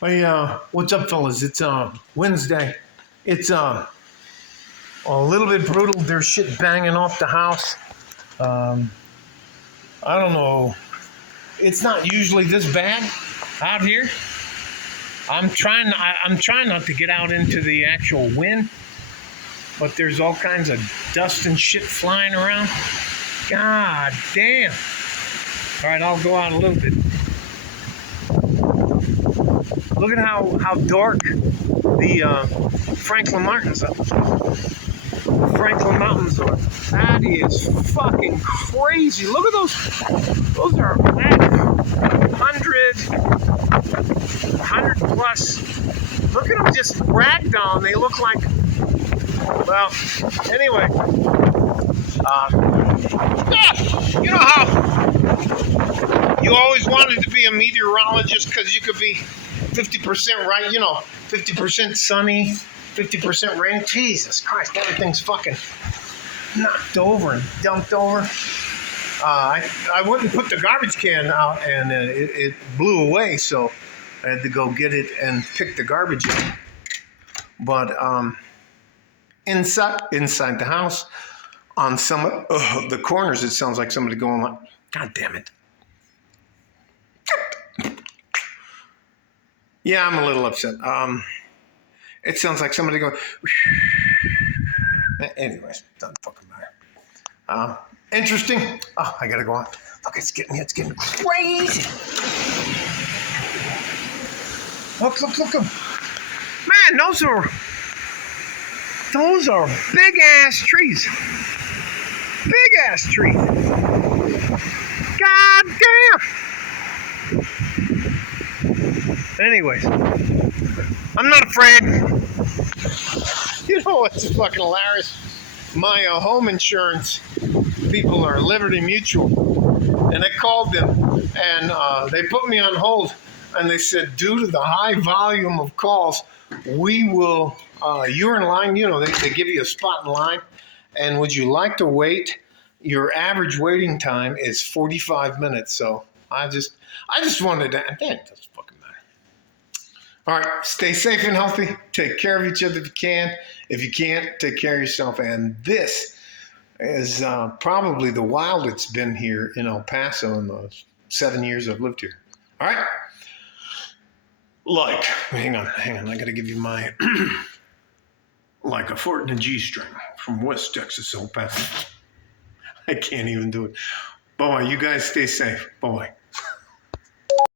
Hey, what's up, fellas? It's Wednesday. It's a little bit brutal. There's shit banging off the house. Um, I don't know. It's not usually this bad out here. I'm trying not to get out into the actual wind, but there's all kinds of dust and shit flying around. God damn. All right, I'll go out a little bit. Look at how dark the Franklin Mountains are. Franklin Mountains are. That is fucking crazy. Look at those. Those are like 100 plus. Look at them just ragdoll. They look like, well, anyway. Yeah, you know how you always wanted to be a meteorologist because you could be 50% right, 50% sunny, 50% rain. Jesus Christ, everything's fucking knocked over and dumped over. I went and put the garbage can out and it blew away, so I had to go get it and pick the garbage up. But inside the house, on some of the corners, it sounds like somebody going like, God damn it. Yeah, I'm a little upset. It sounds like somebody going. Anyways, doesn't fucking matter. Interesting. Oh, I gotta go on. Look, it's getting crazy. Look. Man, those are big ass trees. Big ass trees. God damn. Anyways, I'm not afraid. You know what's fucking hilarious? My home insurance people are Liberty Mutual, and I called them, and they put me on hold, and they said, due to the high volume of calls, we will, you're in line, they give you a spot in line, and would you like to wait? Your average waiting time is 45 minutes, so I just wanted to, damn, it doesn't fucking matter. All right, stay safe and healthy. Take care of each other if you can. If you can't, take care of yourself. And this is probably the wild it's been here in El Paso in the 7 years I've lived here. All right? Hang on. I got to give you my, like a Fort and a G string from West Texas, El Paso. I can't even do it. Bye-bye. You guys stay safe. Bye-bye.